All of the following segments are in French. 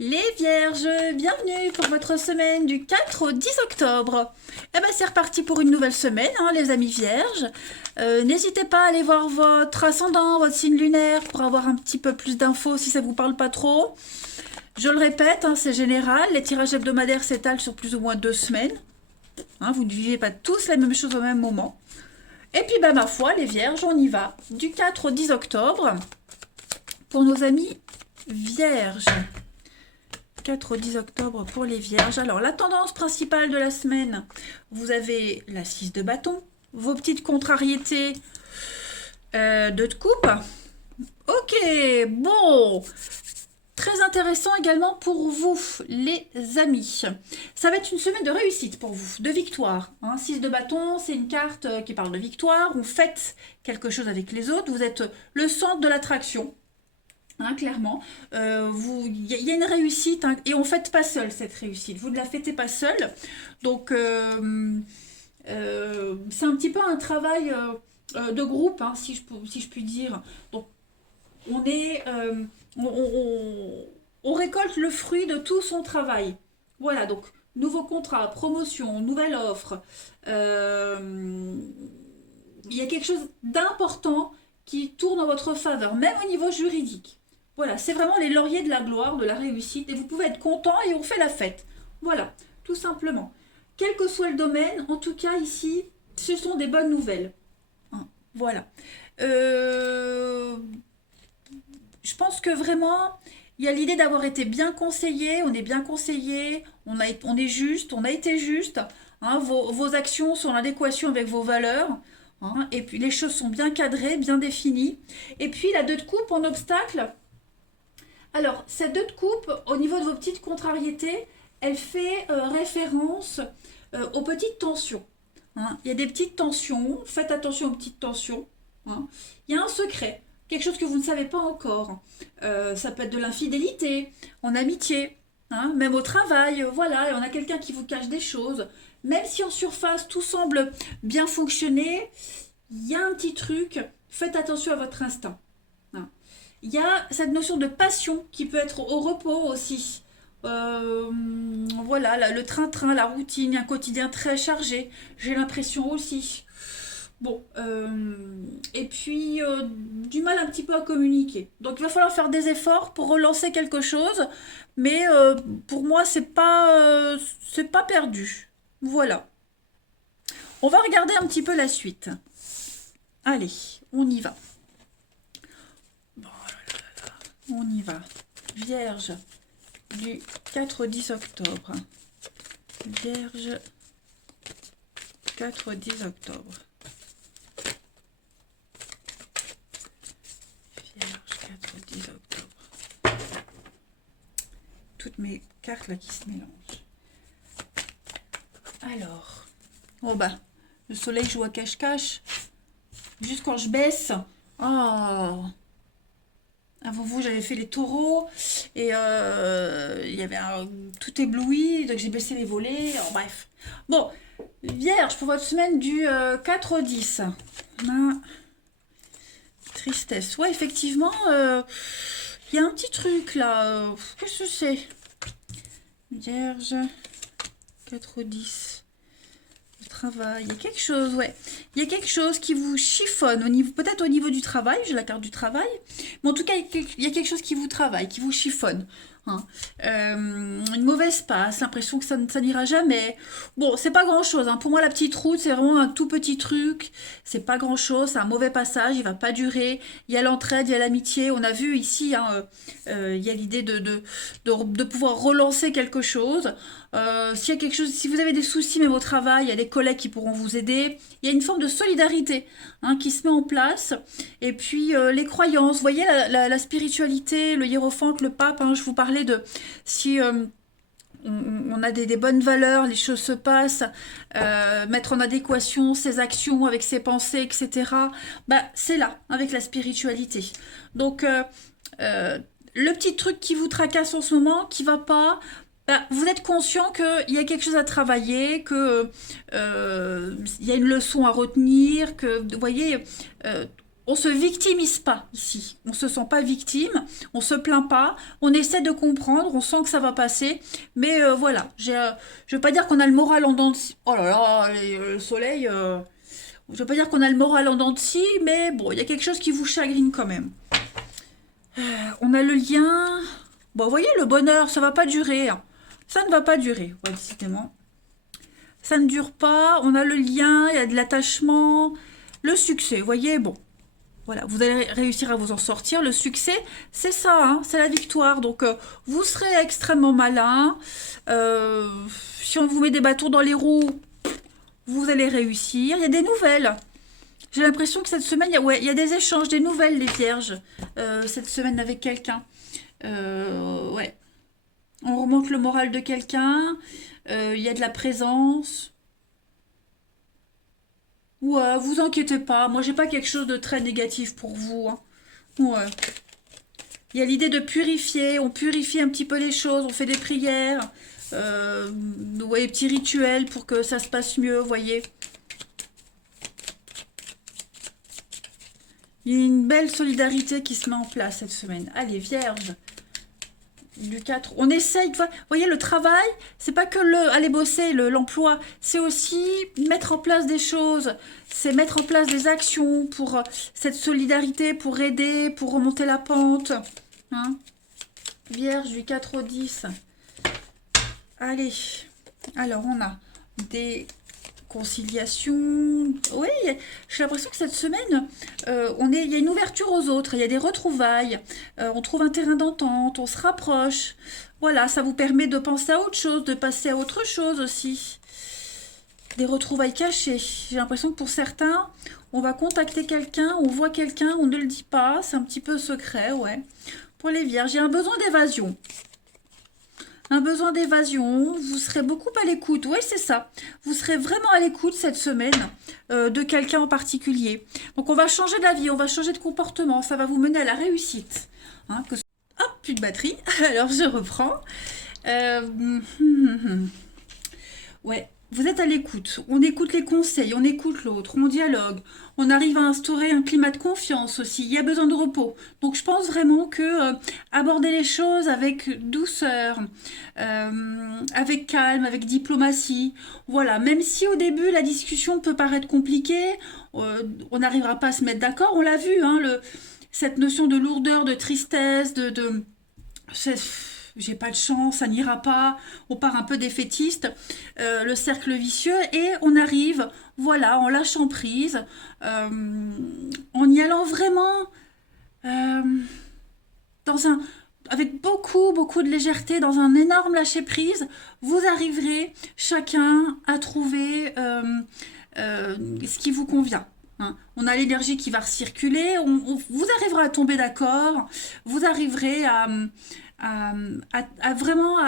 Les Vierges, bienvenue pour votre semaine du 4 au 10 octobre. Eh ben c'est reparti pour une nouvelle semaine, hein, les amis Vierges. N'hésitez pas à aller voir votre ascendant, votre signe lunaire pour avoir un petit peu plus d'infos si ça vous parle pas trop. Je le répète, hein, c'est général, les tirages hebdomadaires s'étalent sur plus ou moins 2 semaines. Hein, vous ne vivez pas tous la même chose au même moment. Et puis bah ma foi, les Vierges, on y va. Du 4 au 10 octobre pour nos amis Vierges. 4 au 10 octobre pour les Vierges. Alors, la tendance principale de la semaine, vous avez la 6 de bâton, vos petites contrariétés de coupe. Ok, bon, très intéressant également pour vous, les amis. Ça va être une semaine de réussite pour vous, de victoire. 6 de bâton, c'est une carte qui parle de victoire. Vous faites quelque chose avec les autres, vous êtes le centre de l'attraction. Clairement, il y a une réussite, hein, et on ne fête pas seul cette réussite. Vous ne la fêtez pas seul. Donc, c'est un petit peu un travail de groupe, hein, si je puis dire. Donc, on est, on récolte le fruit de tout son travail. Voilà, donc, nouveau contrat, promotion, nouvelle offre. Il y a quelque chose d'important qui tourne en votre faveur, même au niveau juridique. Voilà, c'est vraiment les lauriers de la gloire, de la réussite, et vous pouvez être content et on fait la fête. Voilà, tout simplement. Quel que soit le domaine, en tout cas ici, ce sont des bonnes nouvelles. Voilà. Je pense que vraiment, il y a l'idée d'avoir été bien conseillé, on est bien conseillé, on est juste, on a été juste. Vos actions sont en adéquation avec vos valeurs. Et puis les choses sont bien cadrées, bien définies. Et puis la 2 de coupe en obstacle. Alors, cette 2 de coupe, au niveau de vos petites contrariétés, elle fait référence aux petites tensions. Il y a des petites tensions, faites attention aux petites tensions. Il y a un secret, quelque chose que vous ne savez pas encore. Ça peut être de l'infidélité, en amitié, même au travail, voilà, et on a quelqu'un qui vous cache des choses. Même si en surface tout semble bien fonctionner, il y a un petit truc, faites attention à votre instinct. Il y a cette notion de passion qui peut être au repos aussi. Voilà, le train-train, la routine, un quotidien très chargé, j'ai l'impression aussi. Bon, et puis du mal un petit peu à communiquer. Donc il va falloir faire des efforts pour relancer quelque chose, mais pour moi c'est pas perdu. Voilà. On va regarder un petit peu la suite. Allez, on y va. On y va. Vierge du 4 au 10 octobre. Vierge 4 au 10 octobre. Vierge 4 au 10 octobre. Toutes mes cartes là qui se mélangent. Alors. Oh bah, le soleil joue à cache-cache. Juste quand je baisse. Oh. Avant vous, j'avais fait les taureaux et il y avait tout ébloui, donc j'ai baissé les volets. En bref. Bon, Vierge, pour votre semaine du 4 au 10. Tristesse. Ouais, effectivement, il y a un petit truc là. Qu'est-ce que c'est? Vierge, 4 au 10. Travail, il y a quelque chose, ouais. Il y a quelque chose qui vous chiffonne, peut-être au niveau du travail, j'ai la carte du travail, mais en tout cas, il y a quelque chose qui vous travaille, qui vous chiffonne. Une mauvaise passe, l'impression que ça n'ira jamais. Bon, c'est pas grand-chose. Pour moi, la petite route, c'est vraiment un tout petit truc. C'est pas grand-chose, c'est un mauvais passage, il va pas durer. Il y a l'entraide, il y a l'amitié. On a vu ici, il y a l'idée de pouvoir relancer quelque chose. S'il y a quelque chose, si vous avez des soucis même au travail, il y a des collègues qui pourront vous aider. Il y a une forme de solidarité qui se met en place. Et puis les croyances, vous voyez la spiritualité, le hiérophante, le pape, je vous parlais de si on a des bonnes valeurs, les choses se passent, mettre en adéquation ses actions avec ses pensées, etc. C'est là, avec la spiritualité. Donc le petit truc qui vous tracasse en ce moment, qui va pas, vous êtes conscient qu'il y a quelque chose à travailler, qu'il y a une leçon à retenir, que, vous voyez, on se victimise pas ici. On se sent pas victime, on se plaint pas, on essaie de comprendre, on sent que ça va passer. Mais voilà, je veux pas dire qu'on a le moral en dents de scie. Oh là là, le soleil. Je veux pas dire qu'on a le moral en dents de scie, mais bon, il y a quelque chose qui vous chagrine quand même. On a le lien. Bon, vous voyez, le bonheur, ça va pas durer. Hein. Ça ne va pas durer, ouais, décidément. Ça ne dure pas. On a le lien, il y a de l'attachement. Le succès, vous voyez, bon. Voilà, vous allez réussir à vous en sortir. Le succès, c'est ça, hein, c'est la victoire. Donc, vous serez extrêmement malin. Si on vous met des bâtons dans les roues, vous allez réussir. Il y a des nouvelles. J'ai l'impression que cette semaine, il y a des échanges, des nouvelles, les vierges. Cette semaine avec quelqu'un. Ouais. On remonte le moral de quelqu'un. Il y a de la présence. Ouais, vous inquiétez pas. Moi, j'ai pas quelque chose de très négatif pour vous. Hein. Ouais. Il y a l'idée de purifier. On purifie un petit peu les choses. On fait des prières. Vous voyez, petits rituels pour que ça se passe mieux, vous voyez. Il y a une belle solidarité qui se met en place cette semaine. Allez, vierge. Du 4. On essaye, vous voyez, le travail, c'est pas que aller bosser, l'emploi, c'est aussi mettre en place des choses, c'est mettre en place des actions pour cette solidarité, pour aider, pour remonter la pente. Hein. Vierge, du 4 au 10. Allez, alors on a des conciliations. Oui, j'ai l'impression que cette semaine, il y a une ouverture aux autres, il y a des retrouvailles, on trouve un terrain d'entente, on se rapproche. Voilà, ça vous permet de penser à autre chose, de passer à autre chose aussi. Des retrouvailles cachées. J'ai l'impression que pour certains, on va contacter quelqu'un, on voit quelqu'un, on ne le dit pas, c'est un petit peu secret, ouais. Pour les vierges, j'ai un besoin d'évasion. Un besoin d'évasion, vous serez beaucoup à l'écoute, oui c'est ça, vous serez vraiment à l'écoute cette semaine de quelqu'un en particulier. Donc on va changer d'avis, on va changer de comportement, ça va vous mener à la réussite. Hein, Hop, plus de batterie, alors je reprends. Ouais, vous êtes à l'écoute, on écoute les conseils, on écoute l'autre, on dialogue, on arrive à instaurer un climat de confiance aussi, il y a besoin de repos. Donc je pense vraiment que aborder les choses avec douceur, avec calme, avec diplomatie, voilà, même si au début la discussion peut paraître compliquée, on n'arrivera pas à se mettre d'accord, on l'a vu, hein, cette notion de lourdeur, de tristesse, j'ai pas de chance, ça n'ira pas, on part un peu défaitiste, le cercle vicieux, et on arrive, voilà, en lâchant prise, en y allant vraiment avec beaucoup de légèreté, dans un énorme lâcher prise, vous arriverez chacun à trouver ce qui vous convient. Hein. On a l'énergie qui va recirculer, vous arriverez à tomber d'accord, vous arriverez vraiment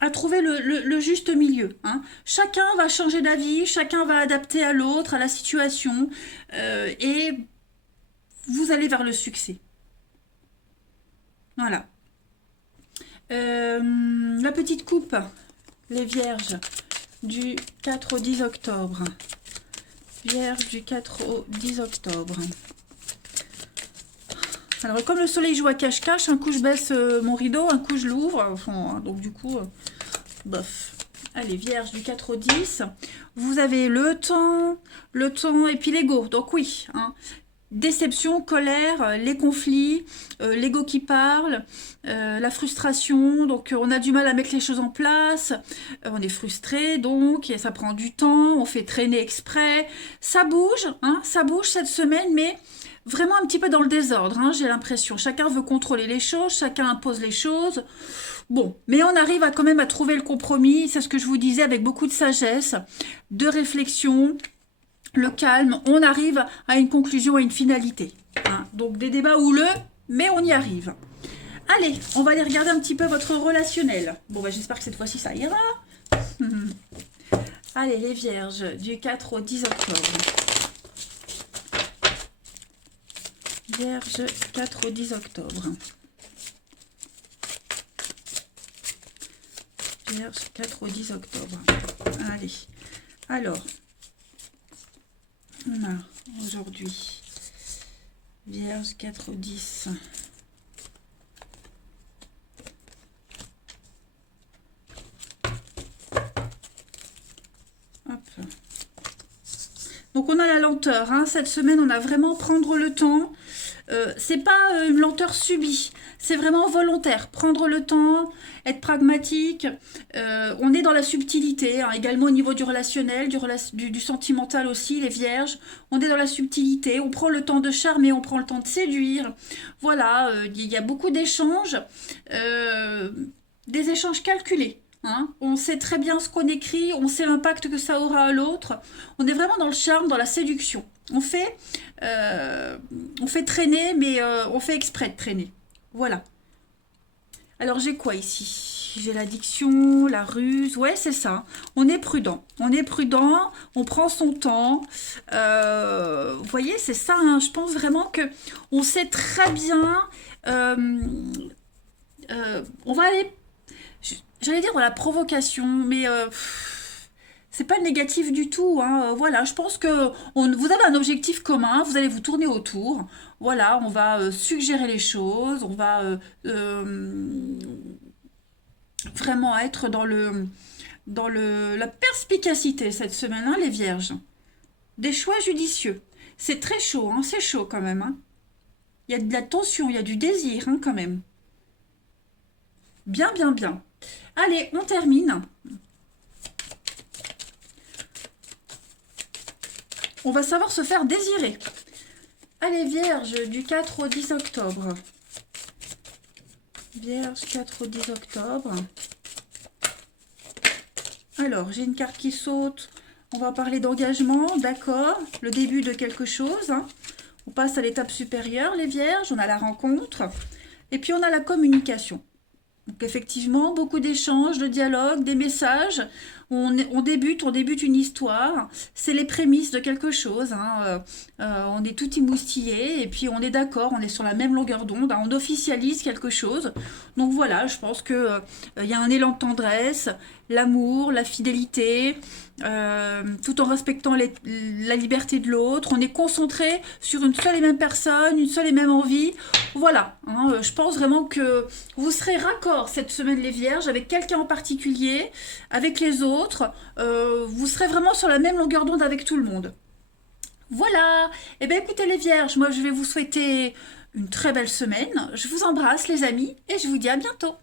à trouver le juste milieu. Hein. Chacun va changer d'avis, chacun va adapter à l'autre, à la situation, et vous allez vers le succès. Voilà. La petite coupe, les vierges, du 4 au 10 octobre. Vierge du 4 au 10 octobre. Alors, comme le soleil joue à cache-cache, un coup je baisse mon rideau, un coup je l'ouvre. Enfin, donc du coup, bof. Allez, vierge du 4 au 10. Vous avez le temps et puis l'ego. Donc oui, hein. Déception, colère, les conflits, l'ego qui parle, la frustration, donc on a du mal à mettre les choses en place, on est frustré donc, et ça prend du temps, on fait traîner exprès, ça bouge, hein, ça bouge cette semaine, mais vraiment un petit peu dans le désordre, hein, j'ai l'impression. Chacun veut contrôler les choses, chacun impose les choses. Bon, mais on arrive quand même à trouver le compromis, c'est ce que je vous disais, avec beaucoup de sagesse, de réflexion, le calme, on arrive à une conclusion, à une finalité. Hein. Donc des débats houleux, mais on y arrive. Allez, on va aller regarder un petit peu votre relationnel. Bon, bah, j'espère que cette fois-ci, ça ira. Allez, les vierges, du 4 au 10 octobre. Vierge, 4 au 10 octobre. Vierge, 4 au 10 octobre. Allez, alors... On a aujourd'hui Vierge 4 au 10. Hop. Donc on a la lenteur, hein. Cette semaine on a vraiment prendre le temps. C'est pas une lenteur subie, c'est vraiment volontaire. Prendre le temps, être pragmatique. On est dans la subtilité, hein, également au niveau du relationnel, du sentimental aussi, les vierges. On est dans la subtilité, on prend le temps de charmer, on prend le temps de séduire. Voilà, il y a beaucoup d'échanges, des échanges calculés. Hein. On sait très bien ce qu'on écrit, on sait l'impact que ça aura à l'autre. On est vraiment dans le charme, dans la séduction. On fait traîner, mais on fait exprès de traîner. Voilà. Alors j'ai quoi ici? J'ai l'addiction, la ruse. Ouais, c'est ça. On est prudent. On est prudent, on prend son temps. Vous voyez, c'est ça. Hein. Je pense vraiment que on sait très bien. On va aller. J'allais dire dans la provocation, mais c'est pas le négatif du tout. Hein. Voilà, je pense que vous avez un objectif commun, vous allez vous tourner autour. Voilà, on va suggérer les choses, on va vraiment être la perspicacité cette semaine, hein, les vierges. Des choix judicieux. C'est très chaud, hein, c'est chaud quand même. Hein. Il y a de la tension, il y a du désir hein, quand même. Bien, bien, bien. Allez, on termine. On va savoir se faire désirer. Allez, Vierge, du 4 au 10 octobre. Vierge, 4 au 10 octobre. Alors, j'ai une carte qui saute. On va parler d'engagement, d'accord. Le début de quelque chose. Hein. On passe à l'étape supérieure, les Vierges. On a la rencontre. Et puis, on a la communication. Donc effectivement, beaucoup d'échanges, de dialogues, des messages. On débute une histoire. C'est les prémices de quelque chose. Hein. On est tout émoustillé et puis on est d'accord, on est sur la même longueur d'onde. Hein. On officialise quelque chose. Donc voilà, je pense que il y a un élan de tendresse, l'amour, la fidélité, tout en respectant la liberté de l'autre. On est concentré sur une seule et même personne, une seule et même envie. Voilà, hein, je pense vraiment que vous serez raccord cette semaine les vierges avec quelqu'un en particulier, avec les autres. Vous serez vraiment sur la même longueur d'onde avec tout le monde. Voilà, et bien écoutez les vierges, moi je vais vous souhaiter une très belle semaine. Je vous embrasse les amis et je vous dis à bientôt.